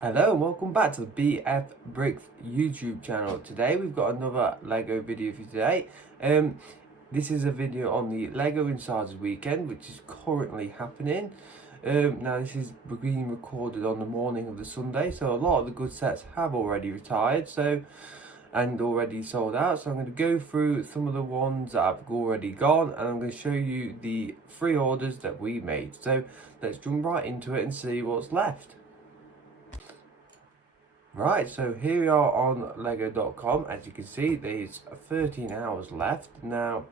Hello and welcome back to the BF Bricks YouTube channel. Today we've got another Lego video for you today. This is a video on the Lego Insiders weekend, which is currently happening. Now this is being recorded on the morning of the Sunday, so a lot of the good sets have already retired, and already sold out. So I'm going to go through some of the ones that have already gone, and I'm going to show you the free orders that we made. So let's jump right into it and see what's left. Right, so here we are on lego.com. As you can see, there's 13 hours left. Now,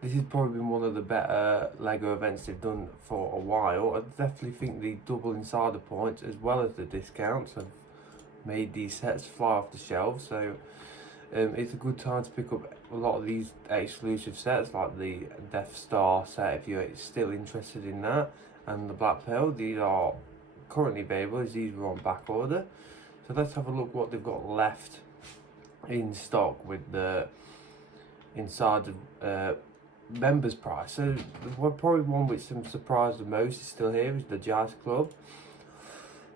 this has probably been one of the better Lego events they've done for a while. I definitely think the double insider points as well as the discounts have made these sets fly off the shelves. So it's a good time to pick up a lot of these exclusive sets, like the Death Star set if you're still interested in that, and the Black Pearl. These are currently available as these were on back order. So let's have a look what they've got left in stock with the inside the members price. So probably one which I'm surprised the most is still here is the Jazz Club.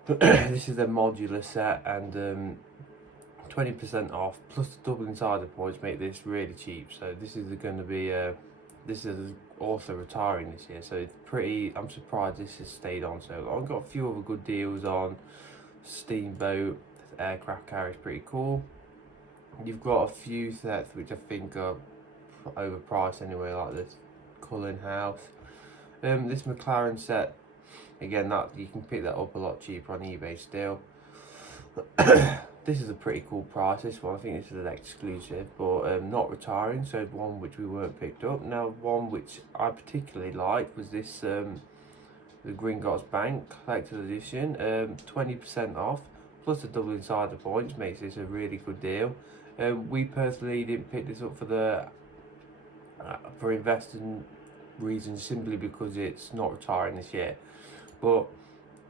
This is their modular set, and 20% off plus the double insider points make this really cheap. So this is going to be this is also retiring this year, so it's pretty. I'm surprised this has stayed on so long. I've got a few other good deals on Steamboat. This aircraft carrier is pretty cool. You've got a few sets which I think are overpriced anyway, like this Cullen House. This McLaren set, again, that you can pick that up a lot cheaper on eBay still. This is a pretty cool price. This one, I think this is an exclusive, but not retiring, so one which we weren't picked up. Now, one which I particularly liked was this the Gringotts Bank Collector's Edition. 20% off, plus the double insider points makes this a really good deal. We personally didn't pick this up for investing reasons, simply because it's not retiring this year. But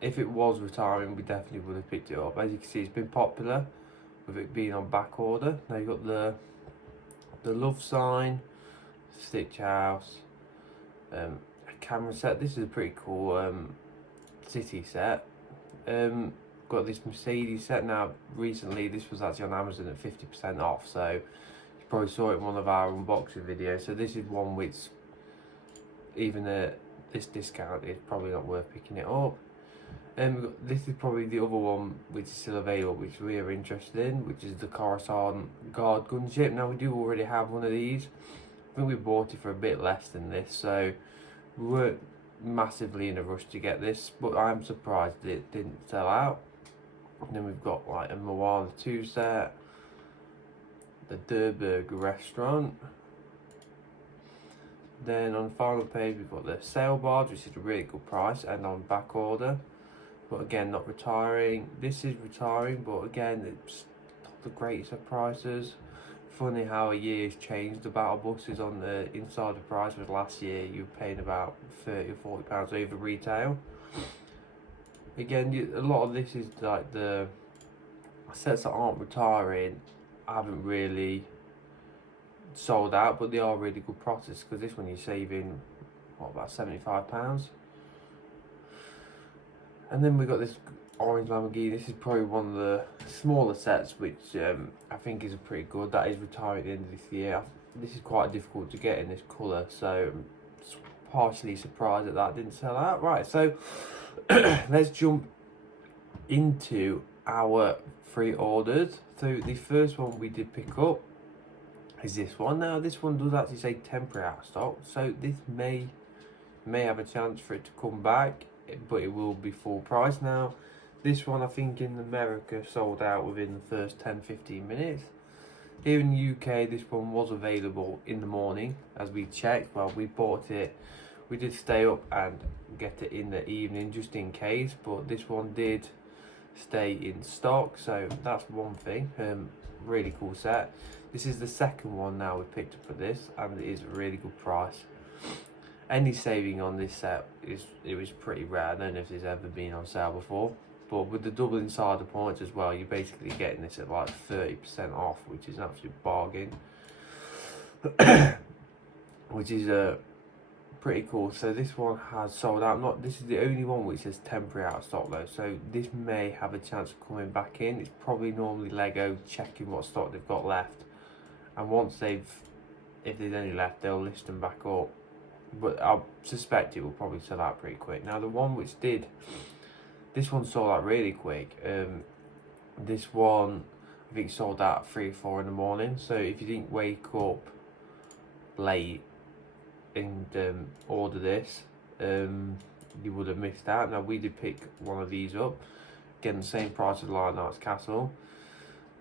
if it was retiring, we definitely would have picked it up. As you can see, it's been popular with it being on back order. Now you've got the love sign, Stitch House, a camera set. This is a pretty cool city set. Got this Mercedes set. Now recently this was actually on Amazon at 50% off, so you probably saw it in one of our unboxing videos. So this is one which, even this discount, is probably not worth picking it up. This is probably the other one which is still available, which we are interested in, which is the Coruscant Guard gunship. Now we do already have one of these. I think we bought it for a bit less than this, so we weren't massively in a rush to get this, but I'm surprised that it didn't sell out. And then we've got like a Moana 2 set, the Durburg restaurant. Then on the final page we've got the sail barge, which is a really good price and on back order, but again not retiring. This is retiring, but again it's not the greatest of prices. Funny how a year's changed. The battle buses on the insider price was last year you were paying about 30 or 40 pounds over retail. Again, a lot of this is like the sets that aren't retiring haven't really sold out, but they are really good prices, because this one you're saving what, about £75. And then we've got this orange Lamborghini. This is probably one of the smaller sets, which I think is a pretty good. That is retiring at the end of this year. This is quite difficult to get in this colour, so I'm partially surprised that didn't sell out. Right, so let's jump into our free orders. So the first one we did pick up is this one. Now this one does actually say temporary out of stock, so this may have a chance for it to come back, but it will be full price. Now this one I think in America sold out within the first 10-15 minutes. Here in the UK this one was available in the morning as we checked. Well, we bought it, we did stay up and get it in the evening just in case, but this one did stay in stock, so that's one thing. Really cool set. This is the second one now we picked up for this, and it is a really good price. Any saving on this set it was pretty rare. I don't know if it's ever been on sale before, but with the double insider points as well, you're basically getting this at like 30% off, which is an absolute bargain. Which is pretty cool. So this one has sold out. Not this is the only one which is temporary out of stock though, so this may have a chance of coming back in. It's probably normally Lego checking what stock they've got left, and once if there's any left, they'll list them back up. But I suspect it will probably sell out pretty quick. Now the one which did, this one sold out really quick. This one I think sold out at 3 or 4 in the morning. So if you didn't wake up late and order this, you would have missed out. Now we did pick one of these up, again the same price as Lion Arts Castle,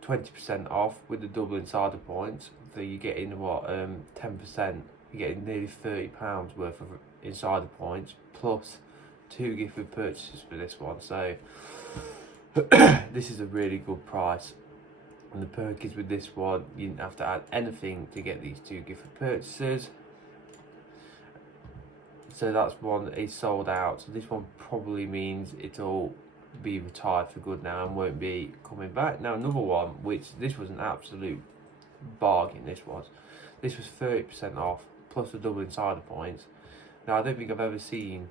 20% off with the double insider points. So you're getting what, 10%. You're getting nearly £30 worth of insider points plus 2 gifted purchases for this one. So this is a really good price. And the perk is with this one, you didn't have to add anything to get these 2 gifted purchases. So that's one that is sold out. So this one probably means it'll be retired for good now and won't be coming back. Now another one, which this was an absolute bargain, this was 30% off plus a double insider points. Now I don't think I've ever seen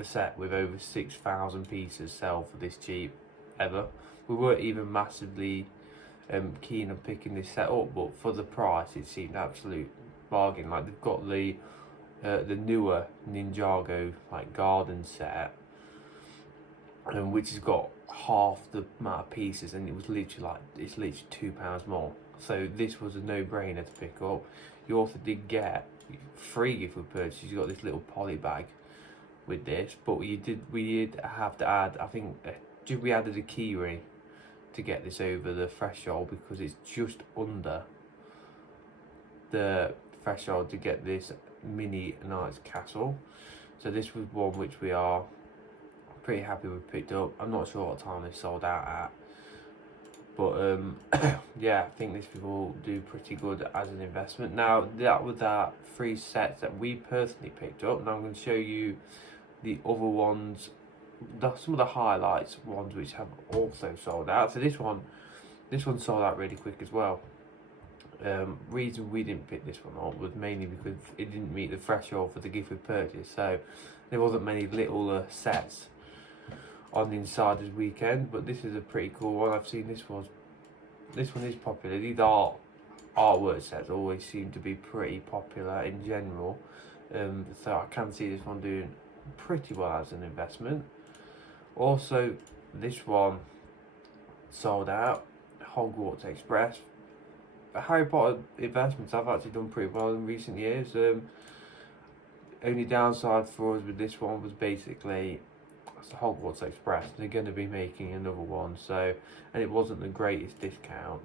a set with over 6,000 pieces sell for this cheap ever. We weren't even massively keen on picking this set up, but for the price it seemed absolute bargain. Like they've got the newer Ninjago like garden set, which has got half the amount of pieces, and it was literally it's literally £2 more. So this was a no-brainer to pick up. You also did get free gift with purchase. You got this little poly bag with this, but we did have to add, I think we added a keyring to get this over the threshold, because it's just under the threshold to get this mini Knight's Castle. So this was one which we are pretty happy we picked up. I'm not sure what time they sold out at, but yeah, I think this will do pretty good as an investment. Now that was our 3 sets that we personally picked up. Now I'm going to show you the other ones, some of the highlights ones which have also sold out. So this one sold out really quick as well. Reason we didn't pick this one up was mainly because it didn't meet the threshold for the gift with purchase, so there wasn't many little sets on the Insiders weekend. But this is a pretty cool one. I've seen this one is popular. These artwork sets always seem to be pretty popular in general, so I can see this one doing pretty well as an investment. Also this one sold out, Hogwarts Express. Harry Potter investments have actually done pretty well in recent years. Only downside for us with this one was basically the Hogwarts Express. They're going to be making another one, so, and it wasn't the greatest discount.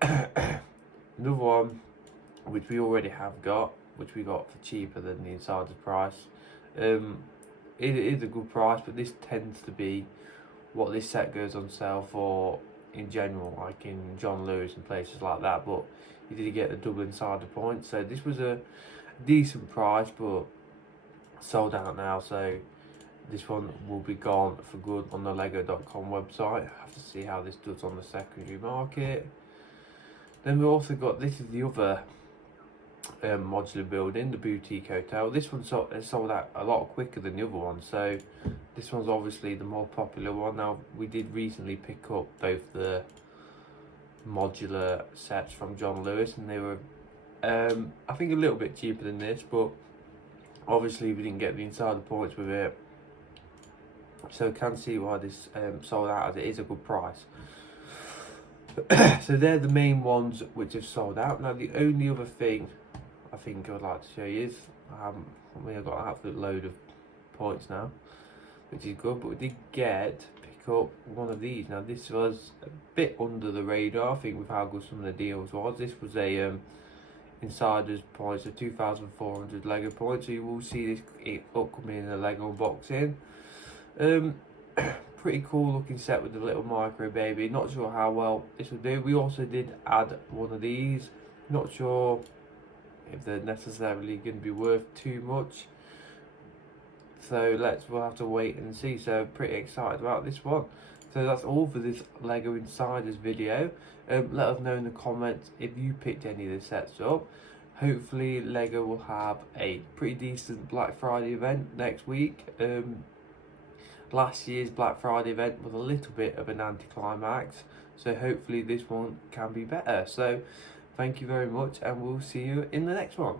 Another one which we already have got, which we got for cheaper than the insider's price. It is a good price, but this tends to be what this set goes on sale for in general, like in John Lewis and places like that. But you did get the double insider points, so this was a decent price, but sold out now. So this one will be gone for good on the Lego.com website. I have to see how this does on the secondary market. Then we also got, this is the other modular building, the Boutique Hotel. This one sold out a lot quicker than the other one, so this one's obviously the more popular one. Now we did recently pick up both the modular sets from John Lewis, and they were I think a little bit cheaper than this, but obviously we didn't get the insider points with it, so can see why this sold out, as it is a good price. So they're the main ones which have sold out. Now the only other thing I think I would like to show you is, I've got an absolute load of points now, which is good, but we did pick up one of these. Now this was a bit under the radar, I think, with how good some of the deals was. This was a insider's points of 2,400 Lego points, so you will see this upcoming in the Lego unboxing. Pretty cool looking set with the little micro baby. Not sure how well this will do. We also did add one of these. Not sure if they're necessarily going to be worth too much, so we'll have to wait and see. So pretty excited about this one. So that's all for this Lego Insiders video. Let us know in the comments if you picked any of the sets up. hopefully Lego will have a pretty decent Black Friday event next week. Last year's Black Friday event was a little bit of an anticlimax, so hopefully this one can be better. So thank you very much, and we'll see you in the next one.